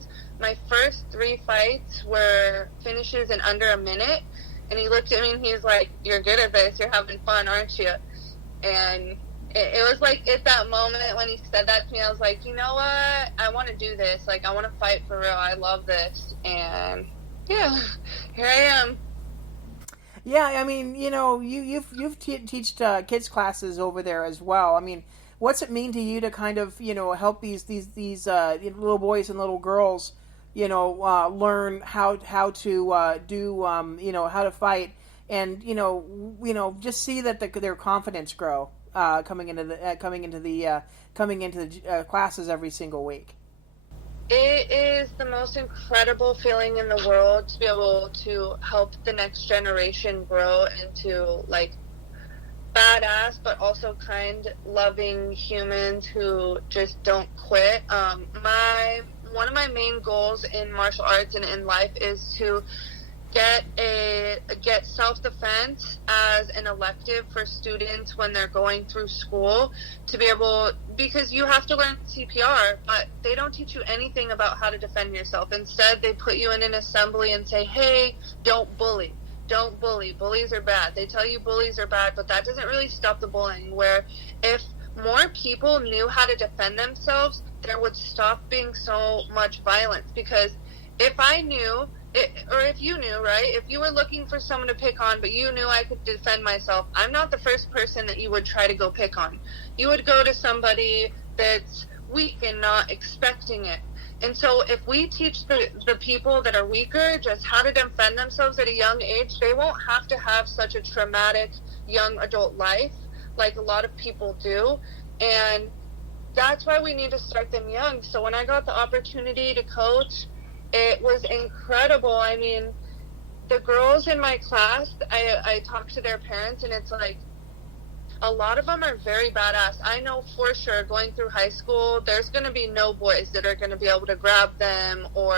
competitions, my first 3 fights were finishes in under a minute. And he looked at me and he's like, "You're good at this. You're having fun, aren't you?" And it was like at that moment when he said that to me, I was like, you know what? I want to do this. Like, I want to fight for real. I love this. And yeah, here I am. Yeah, I mean, you've teached kids classes over there as well. I mean, what's it mean to you to kind of help these little boys and little girls, learn how to do how to fight, and just see that their confidence grow coming into the classes every single week. It is the most incredible feeling in the world to be able to help the next generation grow into like badass but also kind, loving humans who just don't quit. One of my main goals in martial arts and in life is to get self-defense as an elective for students when they're going through school, to be able, because you have to learn CPR, but they don't teach you anything about how to defend yourself. Instead, they put you in an assembly and say, hey, don't bully. Don't bully. Bullies are bad. They tell you bullies are bad, but that doesn't really stop the bullying. Where if more people knew how to defend themselves, there would stop being so much violence. Because if I knew, or if you knew, right, if you were looking for someone to pick on, but you knew I could defend myself, I'm not the first person that you would try to go pick on. You would go to somebody that's weak and not expecting it. And so if we teach the people that are weaker just how to defend themselves at a young age, they won't have to have such a traumatic young adult life like a lot of people do. And that's why we need to start them young. So when I got the opportunity to coach, it was incredible. I mean, the girls in my class, I talked to their parents, and it's like, a lot of them are very badass. I know for sure going through high school, there's going to be no boys that are going to be able to grab them or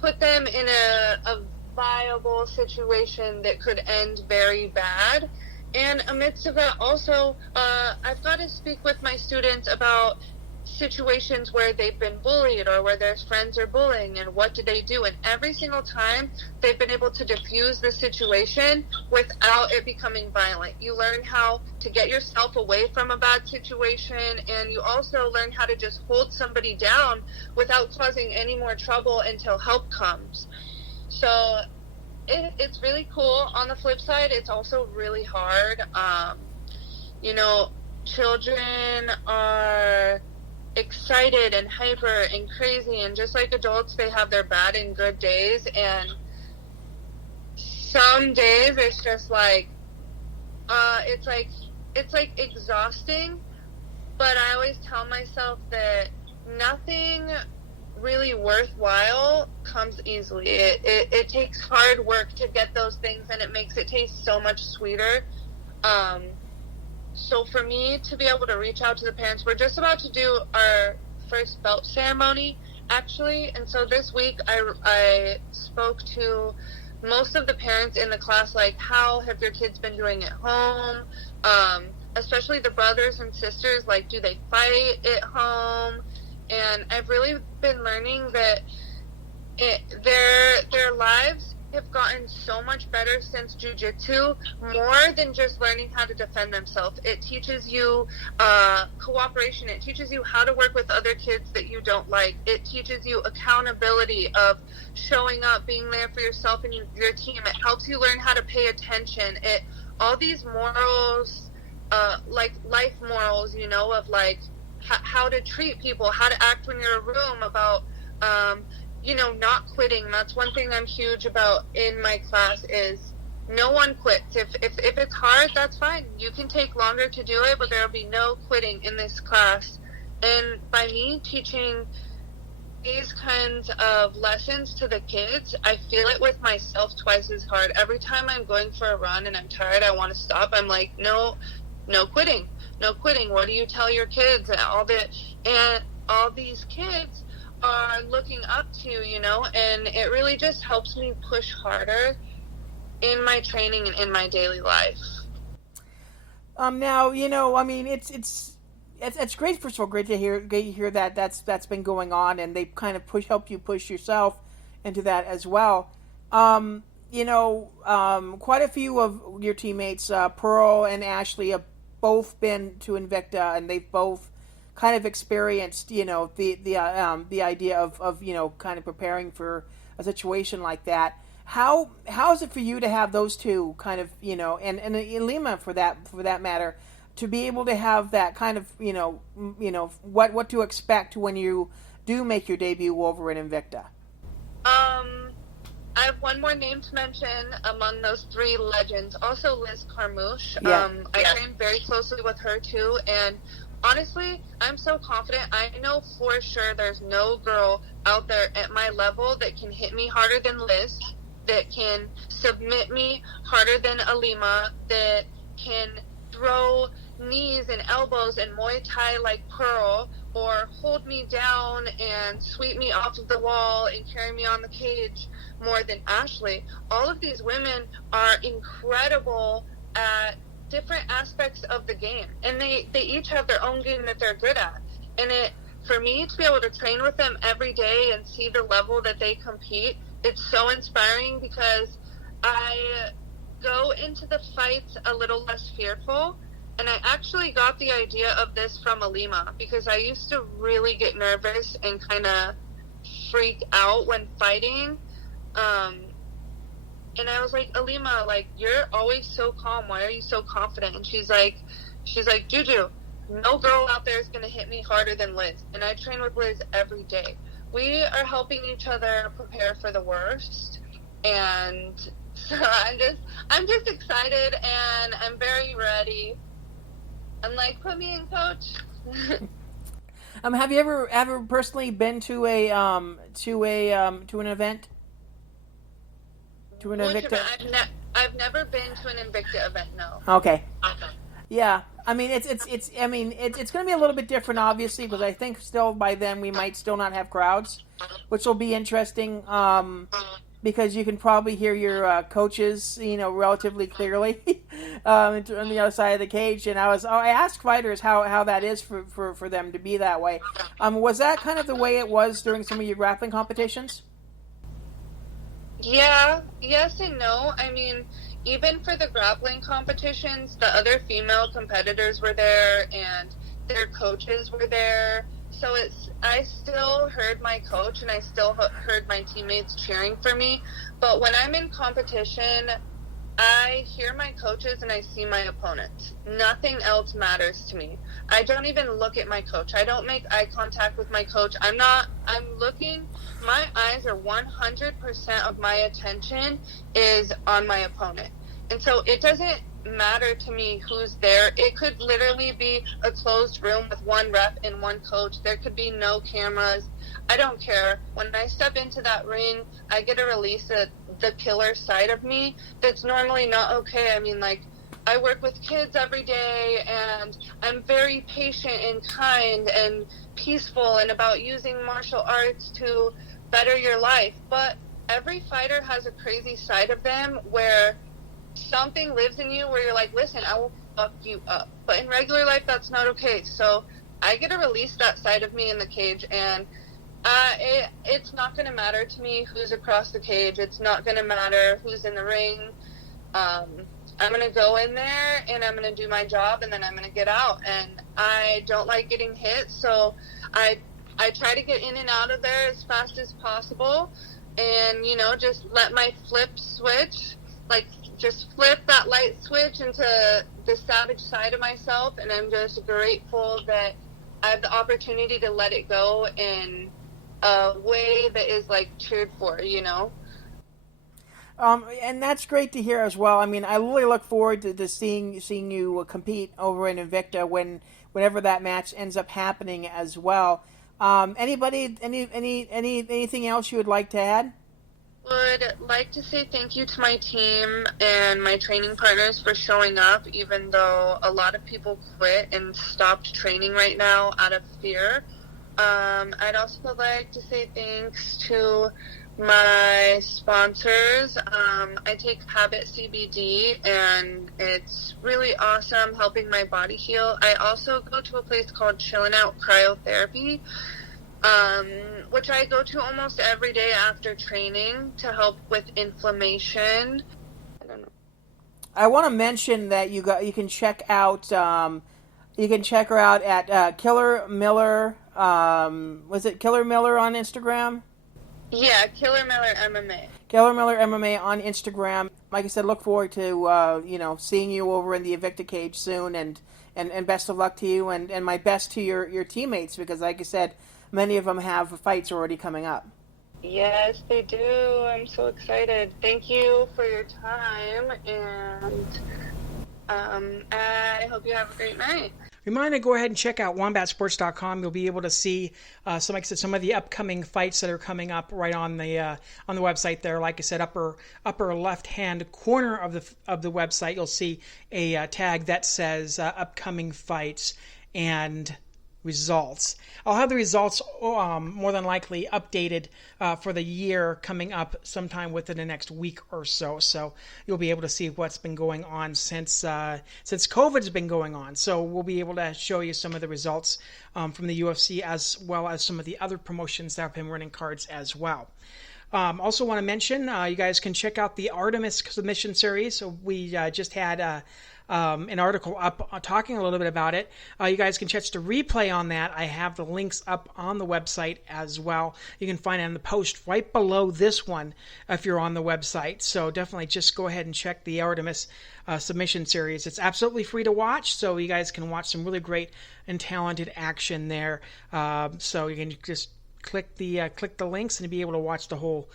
put them in a viable situation that could end very bad. And amidst of that also, I've got to speak with my students about situations where they've been bullied or where their friends are bullying, and what do they do. And every single time they've been able to diffuse the situation without it becoming violent. You learn how to get yourself away from a bad situation, and you also learn how to just hold somebody down without causing any more trouble until help comes. So it's really cool. On the flip side, it's also really hard. Children are excited and hyper and crazy, and just like adults, they have their bad and good days, and some days it's just like it's like exhausting. But I always tell myself that nothing really worthwhile comes easily. It takes hard work to get those things, and it makes it taste so much sweeter. So for me to be able to reach out to the parents, we're just about to do our first belt ceremony, actually. And so this week I spoke to most of the parents in the class, like, how have your kids been doing at home? Especially the brothers and sisters, like, do they fight at home? And I've really been learning that their lives have gotten so much better since jiu-jitsu, more than just learning how to defend themselves. It teaches you cooperation. It teaches you how to work with other kids that you don't like. It teaches you accountability of showing up, being there for yourself and your team. It helps you learn how to pay attention. All these morals, like life morals, of like how to treat people, how to act when you're in a room, about not quitting. That's one thing I'm huge about in my class, is no one quits. If it's hard, that's fine. You can take longer to do it, but there will be no quitting in this class. And by me teaching these kinds of lessons to the kids, I feel it with myself twice as hard. Every time I'm going for a run and I'm tired, I want to stop, I'm like, no quitting. No quitting. What do you tell your kids? And all these kids are looking up to, and it really just helps me push harder in my training and in my daily life. Now, I mean, it's it's great. First of all, great to hear that that's been going on, and they kind of help you push yourself into that as well. Quite a few of your teammates, Pearl and Ashley, have both been to Invicta, and they've both kind of experienced, the idea of kind of preparing for a situation like that. How is it for you to have those two kind of, and Lima for that matter, to be able to have that kind of, what to expect when you do make your debut over in Invicta? I have one more name to mention among those three legends. Also, Liz Carmouche. I trained very closely with her too, and honestly, I'm so confident. I know for sure there's no girl out there at my level that can hit me harder than Liz, that can submit me harder than Alima, that can throw knees and elbows and Muay Thai like Pearl, or hold me down and sweep me off of the wall and carry me on the cage more than Ashley. All of these women are incredible at different aspects of the game, and they each have their own game that they're good at. And for me to be able to train with them every day and see the level that they compete, it's so inspiring, because I go into the fights a little less fearful. And I actually got the idea of this from Alima, because I used to really get nervous and kind of freak out when fighting. And I was like, Alima, like, you're always so calm. Why are you so confident? And she's like, Juju, no girl out there is going to hit me harder than Liz. And I train with Liz every day. We are helping each other prepare for the worst. And so I'm just excited, and I'm very ready. I'm like, put me in, coach. Have you ever personally been to an event? To an Invicta? I've never been to an Invicta event. No. Okay. Yeah, I mean it's going to be a little bit different, obviously, because I think still by then we might still not have crowds, which will be interesting. Because you can probably hear your coaches, relatively clearly on the other side of the cage. And I asked fighters how that is for them to be that way. Was that kind of the way it was during some of your grappling competitions? Yeah, yes and no. I mean, even for the grappling competitions, the other female competitors were there, and their coaches were there. So I still heard my coach, and I still heard my teammates cheering for me. But when I'm in competition, I hear my coaches and I see my opponents. Nothing else matters to me. I don't even look at my coach. I don't make eye contact with my coach. I'm looking, my eyes are 100% of my attention is on my opponent. And so it doesn't matter to me who's there. It could literally be a closed room with one ref and one coach. There could be no cameras. I don't care. When I step into that ring, I get a release of the killer side of me that's normally not okay. I mean, like, I work with kids every day, and I'm very patient and kind and peaceful and about using martial arts to better your life. But every fighter has a crazy side of them where something lives in you where you're like, listen, I will fuck you up. But in regular life, that's not okay. So I get to release that side of me in the cage, and it's not going to matter to me who's across the cage. It's not going to matter who's in the ring. I'm going to go in there, and I'm going to do my job, and then I'm going to get out. And I don't like getting hit, so I try to get in and out of there as fast as possible, and, just let my flip switch, like, just flip that light switch into the savage side of myself, and I'm just grateful that I have the opportunity to let it go in a way that is, like, cheered for, And that's great to hear as well. I mean, I really look forward to seeing you compete over in Invicta whenever that match ends up happening as well. Anything else you would like to add? Would like to say thank you to my team and my training partners for showing up, even though a lot of people quit and stopped training right now out of fear. I'd also like to say thanks to my sponsors. I take Habit CBD, and it's really awesome helping my body heal. I also go to a place called Chillin' Out Cryotherapy, which I go to almost every day after training to help with inflammation. I don't know. I want to mention that you can check out you can check her out at Killer Miller. Was it Killer Miller on Instagram? Yeah, Killer Miller MMA. Killer Miller MMA on Instagram. Like I said, look forward to seeing you over in the Invicta cage soon, and best of luck to you, and my best to your teammates, because like I said, many of them have fights already coming up. Yes, they do. I'm so excited. Thank you for your time, and I hope you have a great night. Reminder, go ahead and check out wombatsports.com. You'll be able to see some of the upcoming fights that are coming up right on the website there. Like I said, upper left hand corner of the website, you'll see a tag that says upcoming fights and results. I'll have the results more than likely updated for the year coming up sometime within the next week or so. So you'll be able to see what's been going on since COVID's been going on. So we'll be able to show you some of the results from the UFC, as well as some of the other promotions that have been running cards as well. Also want to mention, you guys can check out the Artemis submission series. So we just had an article up talking a little bit about it. You guys can catch the replay on that. I have the links up on the website as well. You can find it on the post right below this one if you're on the website. So definitely just go ahead and check the Artemis submission series. It's absolutely free to watch, so you guys can watch some really great and talented action there. So you can just click the links and be able to watch the whole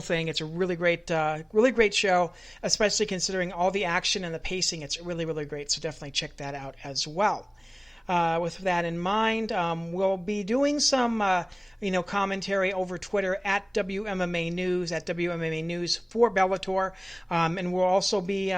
thing. It's a really great show, especially considering all the action and the pacing. It's really, really great. So definitely check that out as well. With that in mind, we'll be doing some commentary over Twitter at WMMA News for Bellator, and we'll also be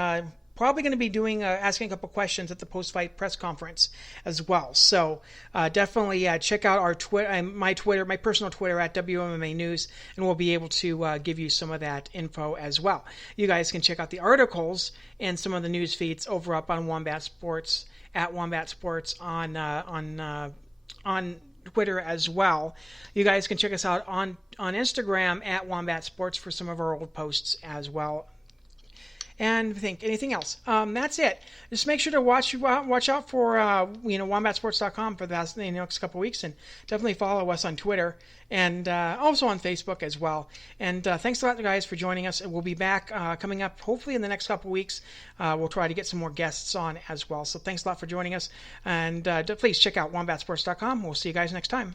probably going to be doing asking a couple questions at the post-fight press conference as well. So definitely check out our my personal Twitter at WMMA News, and we'll be able to give you some of that info as well. You guys can check out the articles and some of the news feeds over up on Wombat Sports at Wombat Sports on Twitter as well. You guys can check us out on Instagram at Wombat Sports for some of our old posts as well. And think anything else. That's it. Just make sure to watch out for wombatsports.com for the next couple of weeks, and definitely follow us on Twitter and also on Facebook as well. And thanks a lot, guys, for joining us. We'll be back coming up hopefully in the next couple of weeks. We'll try to get some more guests on as well. So thanks a lot for joining us, and please check out wombatsports.com. We'll see you guys next time.